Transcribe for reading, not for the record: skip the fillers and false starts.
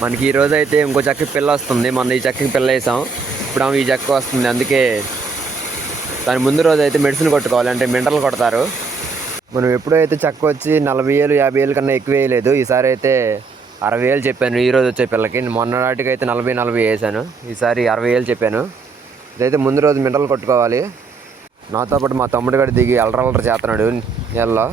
మనకి ఈరోజు అయితే ఇంకో చెక్కకి పిల్ల వస్తుంది. మొన్న ఈ చెక్కకి పిల్ల వేసాం, ఇప్పుడు ఈ చెక్క వస్తుంది. అందుకే దాని ముందు రోజు అయితే మెడిసిన్ కొట్టుకోవాలి, అంటే మినరల్ కొడతారు. మనం ఎప్పుడైతే చెక్క వచ్చి 40,000 50,000 కన్నా ఎక్కువ వేయలేదు. ఈసారి అయితే 60,000 చెప్పాను ఈరోజు వచ్చే పిల్లకి. మొన్న నాటికి అయితే 40 వేసాను, ఈసారి 60,000 చెప్పాను. ఇదైతే ముందు రోజు మినరల్ కొట్టుకోవాలి. నాతో పాటు మా తమ్ముడు కూడా దిగి అలరలర చేస్తున్నాడు నీళ్ళలో.